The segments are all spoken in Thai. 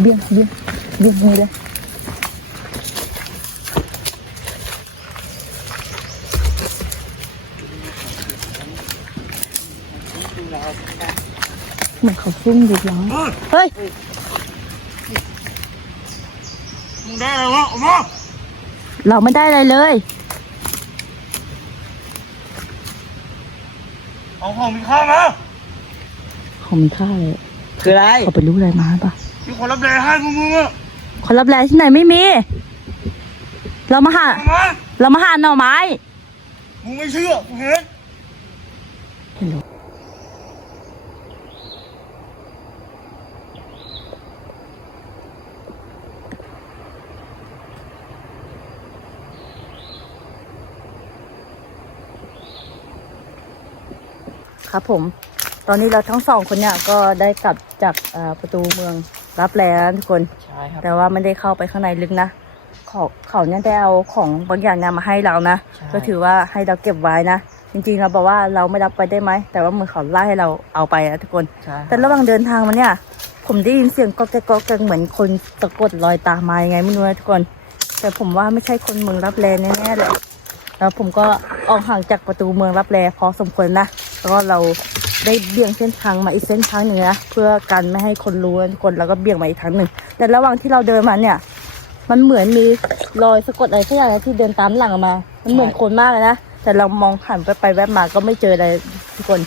เบี่ยงเบี่ยงเบี่ยงมือเลยเหมือนเขาซุ่มดูร้อนเฮ้ยมึงได้อะไรวะออกมาเราไม่ได้อะไรเลยเอาของมีค่ามาเขามีค่าเลยคืออะไรเขาไปรู้อะไรมาปะ มีคนรับแรงให้พวกมึงอะคนรับแรงที่ไหนไม่มี เรามาหาเอามาเรามาหาหน่อไม้ มึงไม่เชื่อกูเห็นเห็นหรอครับผม ตอนนี้เราทั้งสองคนเนี่ยก็ได้กลับจากเอ่อประตูเมือง รับแลแล้วทุกคน ใช่ครับ แต่ว่าไม่ได้เข้าไปข้างในลึกนะเขาเขาเนี่ยได้เอาของบางอย่างเนี่ยมาให้เรานะ ใช่ ก็ถือว่าให้เราเก็บไว้นะ จริงๆเราบอกว่าเราไม่รับไปได้ไหม แต่ว่ามือเขาไล่ให้เราเอาไปนะทุกคน ใช่แต่ระหว่างเดินทางมาเนี่ย ผมได้ยินเสียงก็แกกก็แกกเหมือนคนตะกดรอยตามมายังไงไม่รู้นะทุกคน แต่ผมว่าไม่ใช่คนเมืองรับแลแน่ๆเลยแล้วผมก็ออกห่างจากประตูเมืองรับแลพอสมควรนะแล้ว ก็เราได้เบี่ยงเส้นทางมาอีกเส้นทางหนึ่งนะเพื่อกันไม่ให้คนรู้ทุกคนแล้วก็เบี่ยงมาอีกทางหนึ่งแต่ระหว่างที่เราเดินมาเนี่ย มันเหมือนมีรอยสะกดอะไรสักอย่างนะที่เดินตามหลังมา มันเหมือนคนมากเลยนะแต่เรามองหันไปไปแวบมาก็ไม่เจออะไรทุกคน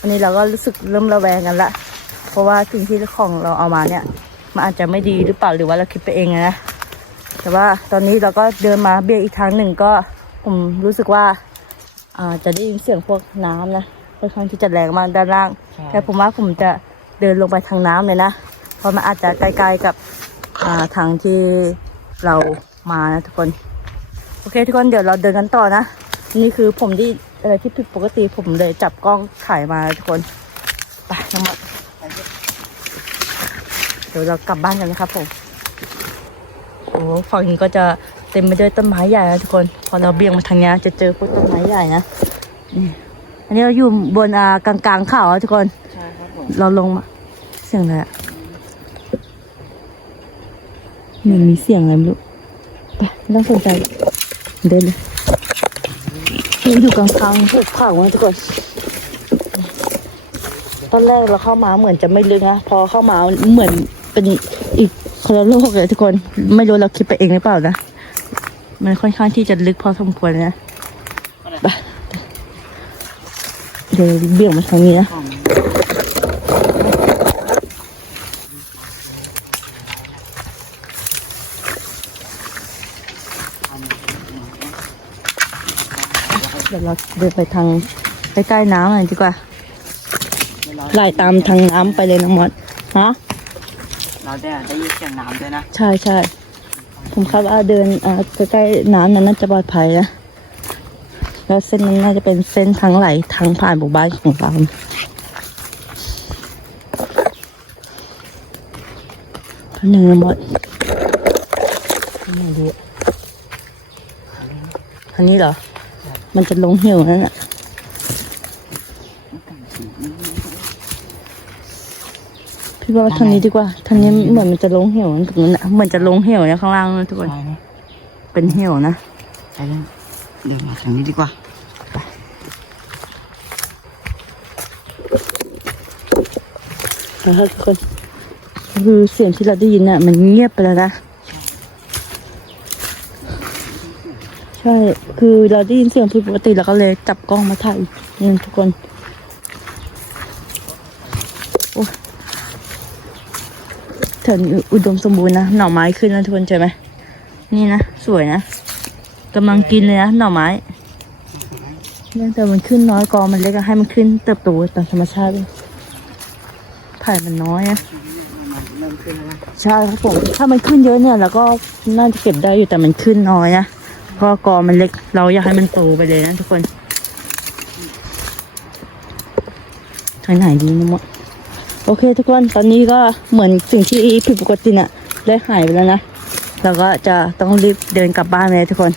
อันนี้เราก็รู้สึกเริ่มระแวงกันละเพราะว่าสิ่งที่ของเราเอามาเนี่ยมันอาจจะไม่ดีหรือเปล่าหรือว่าเราคิดไปเองนะแต่ว่าตอนนี้เราก็เดินมาเบี่ยงอีกทางหนึ่งก็ผมรู้สึกว่าอ่าจะได้ยินเสียงพวกน้ำนะ ค่อนข้างที่จะแรงมากด้านล่าง แต่ผมว่าผมจะเดินลงไปทางน้ำเลยนะ เพราะมันอาจจะใกล้ๆกับอ่าทางที่เรามานะทุกคน โอเคทุกคนเดี๋ยวเราเดินกันต่อนะ นี่คือผมที่อะไรที่ผิดปกติผมเลยจับกล้องถ่ายมานะทุกคน ไปน้องมดเดี๋ยวเรากลับบ้านกันนะครับผม โอ้ฝั่งนี้ก็จะเต็มไปด้วยต้นไม้ใหญ่นะทุกคน พอเราเบี่ยงมาทางนี้จะเจอพวกต้นไม้ใหญ่นะนี่อั นนี้เราอยู่บนอ่ากลางๆเขาอะทุกคน ใช่ครับผมเราลงมาเสียงอะไรอะเหมือนมีเสียงอะไรไม่รู้ไปไม่ต้องสนใจเดินเลยเราอยู่กลางๆภูเขาอะทุกคนตอนแรกเราเข้ามาเหมือนจะไม่ลึกนะพอเข้ามาเหมือนเป็นอีกคนละโลกเลยทุกคน ไม่รู้เราคิดไปเองหรือเปล่านะมันค่อนข้างที่จะลึกพอสมควรนะไป เดี๋ยวเบี่ยงมาทางนี้นะของเดี๋ยวเราเดินไปทางใกล้ๆน้ำหน่อยดีกว่าเดี๋ยวเราไล่ตามทางน้ำไปเลยน้องมดฮะเราได้ได้ยินเสียงน้ำด้วยนะ ใช่ใช่ผมครับว่าเดินอ่าใกล้ๆน้ำนั้นน่าจะปลอดภัยนะ แล้วเส้นนั้นน่าจะเป็นเส้นทางไหลทางผ่านหมู่บ้านของเราพันหนึ่งนะมดอันไหนดีอันนี้เหรอ มันจะลงเหวนั่นแหละพี่ว่าทางนี้ดีกว่าทางนี้เหมือนมันจะลงเหวตรงนั้นนะเหมือนจะลงเหวนะข้างล่างนะทุกคนใช่ไหมเป็นเหวนะใช่เลย เดินมาทางนี้ดีกว่านะครับทุกคนคือเสียงที่เราได้ยินน่ะ มันเงียบไปแล้วนะ ใช่ คือเราได้ยินเสียงผิดปกติเราก็เลยจับกล้องมาถ่ายนี่ทุกคน โอ้แถวนี้อุดมสมบูรณ์นะ หน่อไม้ขึ้นนะทุกคนเจอไหม นี่นะ สวยนะ กำลังกินเลยนะหน่อไม้เนี่ยแต่มันขึ้นน้อยกอมันเล็กอะให้มันขึ้นเติบโตตามธรรมชาติเลยไผ่มันน้อยอะเริ่มขึ้นะใช่ครับผมถ้ามันขึ้นเยอะเนี่ยเราก็น่าจะเก็บได้อยู่แต่มันขึ้นน้อยนะเพราะกอมันเล็กเราอยากให้มันโตไปเลยนะทุกคนทางไหนดีนะมดโอเค ทุกคนตอนนี้ก็เหมือนสิ่งที่ผิดปกติน่ะได้หายไปแล้วนะเราก็จะต้องรีบเดินกลับบ้านเลยทุกคน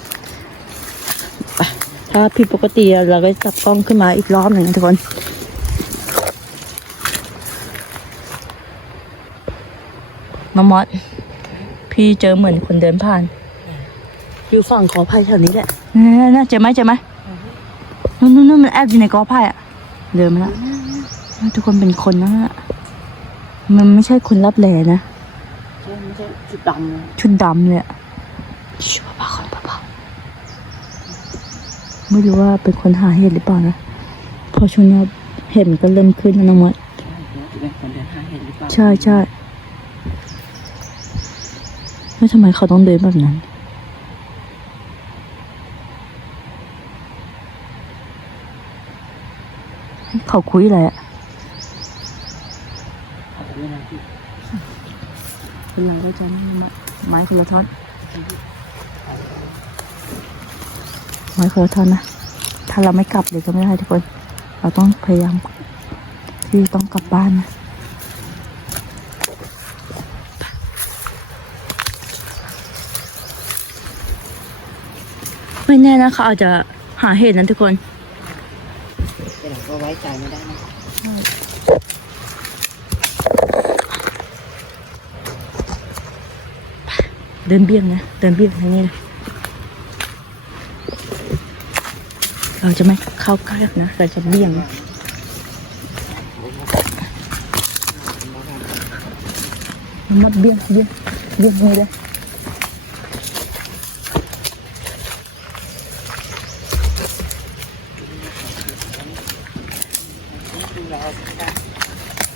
ถ้าผิดปกติเราก็จับกล้องขึ้นมาอีกรอบหนึ่งนะทุกคนนมามอสพี่เจอเหมือนคนเดินผ่าน อยู่ฝั่งกอไผ่แถวนี้แหละน่น่าเจอไหมเจอไหมนู่นนู่นนู่นมันแอบอยู่ในกอไผ่อะเดินมาแล้วทุกคนเป็นคนนะมันไม่ใช่คนรับแลนะใช่ไม่ใช่ชุดดำเลยชุดดำเลยอะชิบะบ้าคนบ้าบ้า ไม่รู้ว่าเป็นคนหาเห็ดหรือเปล่านะ พอช่วงนี้เห็ดมันก็เริ่มขึ้นแล้วนะมดใช่น่าะใช่ใช่แล้วทำไมเขาต้องเดินแบบนั้น เขาคุยอะไรอะอาจจะไม่นะพี่เป็นไรก็จะไม้คนละท่อน ไม้คนละท่อนนะ ถ้าเราไม่กลับเลยก็ไม่ได้ทุกคน เราต้องพยายามที่ต้องกลับบ้านนะไม่แน่นะเขาอาจจะหาเหตุนั้นทุกคนแต่เราก็ไว้ใจไม่ได้นะเดินเบี่ยงนะ เดินเบี่ยงทางนี้นะ เราจะไม่เข้าใกล้หรอกนะ เราจะเบี่ยงนะมันมัดเบี่ยงเบี่ยงเบี่ยงนี่เลย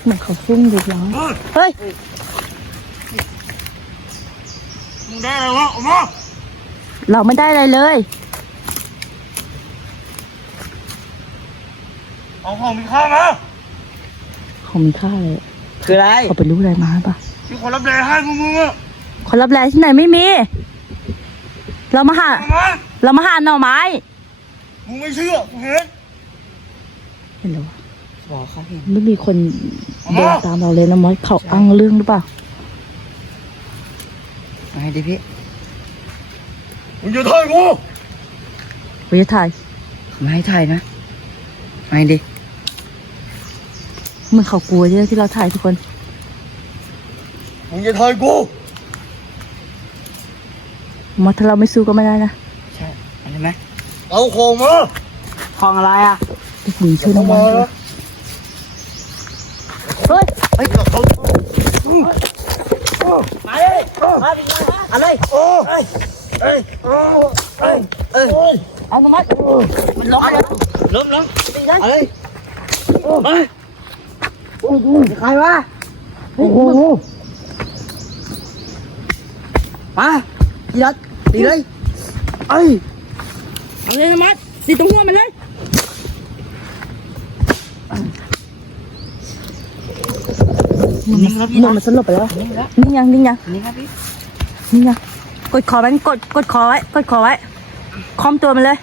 เหมือนเขาซุ่มดูเราเฮ้ยเฮ้ย มึงได้อะไรวะออกมาเราไม่ได้อะไรเลย เอาของมีค่ามาเขามีค่าเลยคืออะไรเขาไปรู้อะไรมาปะที่คนรับแรงให้พวกมึงอะคนรับแรงที่ไหนไม่มี เรามาหาเอามาเรามาหาหน่อไม้ มึงไม่เชื่อกูเห็นเห็นหรอวะบอกเขาเห็นไม่มีคนเดินตามเราเลยนะมอสเขาอ้างเรื่องหรือเปล่ามาให้ดิพี่มึงจะทอยกูวิทยถ่ายมาให้ถ่ายนะมาให้ดิ เหมันเขากลัวเยอะที่เราถ่ายทุกคน มึงจะทอยกูมอสถ้าเราไม่สู้ก็ไม่ได้นะ ใช่เอะไรไหมเอาของมาของอะไรอะแต่ผมช่วยน้องมอสด้วยเฮ้ยเฮ้ยเอาของมาเลยมาดิอะไรโอ้ยเอ้ยเอ้ยเอ้ยเอ้ยเอ้ยเอามอสมันร้อนแล้วล้มล้มตีเลยอะไรเฮ้ย ใครวะโอ้โหมาพี่รัดตีเลยไอ้ยเอาเลยนะมอสตีตรงหัวมันเลยมันมันมันสลบไปแล้วนี่ละนิ่งยังนิ่งยังนี่ครับพี่นี่ไงกดคอไว้กดกดคอไว้กดคอไว้คอมตัวมันเลย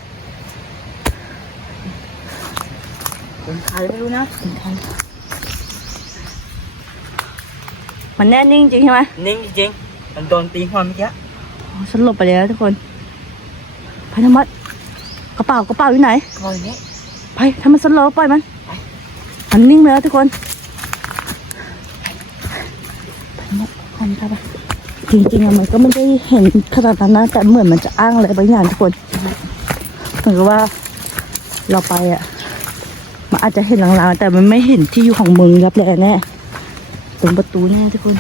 เป็นใครไม่รู้นะ มันแน่นิ่งจริงใช่ไหมนิ่งจริงๆมันโดนตีหัวเมื่อกี้อ๋อสลบไปแล้วทุกคนไปทำมัดกระเป๋ากระเป๋าอยู่ไหนคอยนี้ไปถ้ามันสลบปล่อยมันมันนิ่งไปแล้วทุกคนไปมัดคอมครับจริงๆอะมันก็ไม่ได้เห็นขนาดนั้นนะแต่เหมือนมันจะอ้างอะไรบางอย่างทุกคนเหมือนกับว่าเราไปอะมันอาจจะเห็นลางๆแต่มันไม่เห็นที่อยู่ของมึงรับแลแน่ ตรงประตูแน่ทุกคน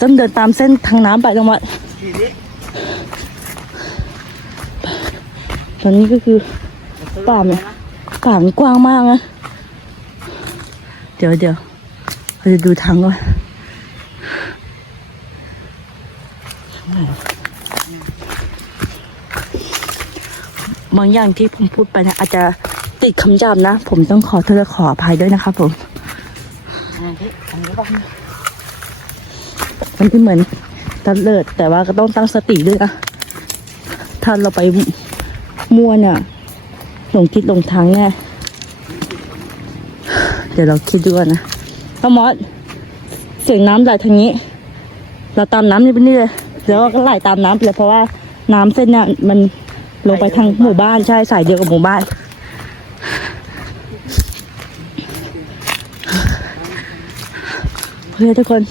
ต้องเดินตามเส้นทางน้ำไปจังหวัดตอนนี้ก็คือป่าเนี่ยป่ามันกว้างมากนะ เดี๋ยวเดี๋ยวเราจะดูทางก่อนบางอย่างที่ผมพูดไปนะอาจจะ ติดคำหยาบนะ ผมต้องขอโทษและขออภัยด้วยนะครับผมอันนี้อันนี้ป่ะมันก็เหมือนตะเลิด แต่ว่าก็ต้องตั้งสติด้วยนะถ้าเราไปมั่วเนี่ยหลงทิศหลงทางแน่เดี๋ยวเราคิดดูก่อนนะพ่อมอสเสียงน้ำไหลทางนี้ เราตามน้ำนี่ไปนี่เลยเดี๋ยวก็ไหลตามน้ำไปเลยเพราะว่าน้ำเส้นเนี่ยมันลงไปทางหมู่บ้านใช่สายเดียวกับหมู่บ้าน เพื่อทุกคน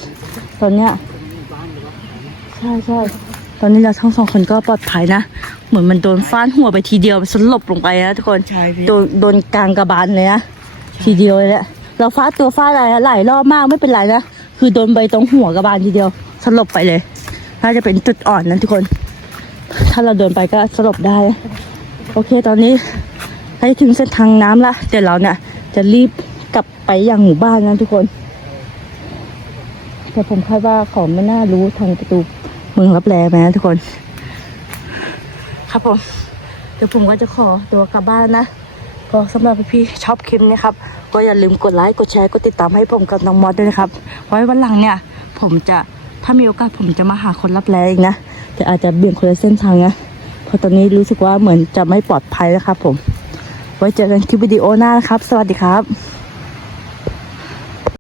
ตอนเนี้ยใช่ใช่ตอนนี้เราทั้งสองคนก็ปลอดภัยนะ เหมือนมันโดนฟาดหัวไปทีเดียวสลบลงไปนะทุกคนใช่พี่โดนโดนกลางกระบาลเลยนะทีเดียวเลยแหละเราฟาดตัวฟาดอะไรหลายรอบมากไม่เป็นไรนะคือโดนใบตรงหัวกระบาลทีเดียวสลบไปเลย น่าจะเป็นจุดอ่อนนะทุกคน ถ้าเราเดินไปก็สลบได้นะโอเคตอนนี้ให้ถึงเส้นทางน้ำละเดี๋ยวเราเนี่ยจะรีบกลับไปยังหมู่บ้านนะทุกคน แต่ผมคาดว่าเขาไม่น่ารู้ทางประตูเมืองรับแลไหมนะทุกคน ครับผม เดี๋ยวผมก็จะขอตัวกลับบ้านนะก็สำหรับพี่ๆชอบคลิปนี้ครับก็อย่าลืมกดไลค์กดแชร์กดติดตามให้ผมกับน้องมอสด้วยนะครับไว้วันหลังเนี่ย ผมจะถ้ามีโอกาสผมจะมาหาคนรับแลอีกนะแต่อาจจะเบี่ยงคนละเส้นทางนะเพราะตอนนี้รู้สึกว่าเหมือนจะไม่ปลอดภัยแล้วครับผม ไว้เจอกันคลิปวิดีโอหน้านะครับ สวัสดีครับ